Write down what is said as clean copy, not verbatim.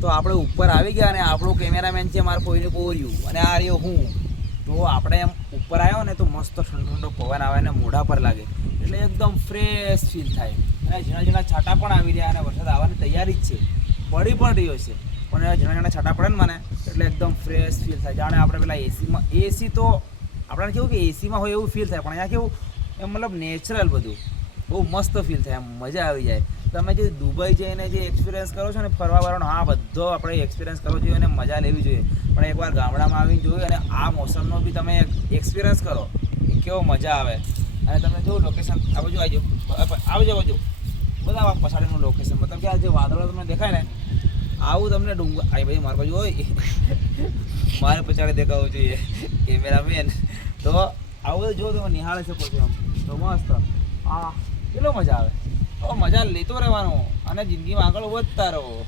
તો આપણે ઉપર આવી ગયા અને આપણો કેમેરામેન છે મારા કોઈને કોર્યું અને આ રહ્યો હું. તો આપણે એમ ઉપર આવ્યો ને તો મસ્ત ઠંડો ઠંડો પવન આવે ને મોઢા પર લાગે એટલે એકદમ ફ્રેશ ફીલ થાય. અને ઝીણા ઝીણા છાંટા પણ આવી રહ્યા અને વરસાદ આવવાની તૈયારી જ છે, પડી પણ રહ્યો છે. પણ ઝીણા ઝીણા છાંટા પડે ને મને એટલે એકદમ ફ્રેશ ફીલ થાય. જાણે આપણે પેલા એસીમાં, એસી તો આપણને કેવું કે એસીમાં હોય એવું ફીલ થાય, પણ અહીંયા કેવું એમ મતલબ નેચરલ બધું બહુ મસ્ત ફીલ થાય, એમ મજા આવી જાય. તમે જે દુબઈ જઈને જે એક્સપિરિયન્સ કરો છો ને ફરવા વરવાનો, હા બધો આપણે એક્સપિરિયન્સ કરવો જોઈએ અને મજા લેવી જોઈએ. પણ એકવાર ગામડામાં આવીને જોયું અને આ મોસમનો બી તમે એક્સપિરિયન્સ કરો એ કેવો મજા આવે. અને તમે જો લોકેશન આ બાજુ આવી જાઓ બધા પછાડીનું લોકેશન, મતલબ કે આ જે વાદળો તમને દેખાય ને આવું તમને ડુંગર આ ભાઈ મારા બાજુ હોય મારે પછાડી દેખાવું જોઈએ કેમેરામેન. તો આવું બધું જો તમે નિહાળી શકો છો આમ તો મસ્ત. હા કેટલો મજા આવે. તો મજા લેતો રહેવાનો અને જિંદગીમાં આગળ વધતા રહો.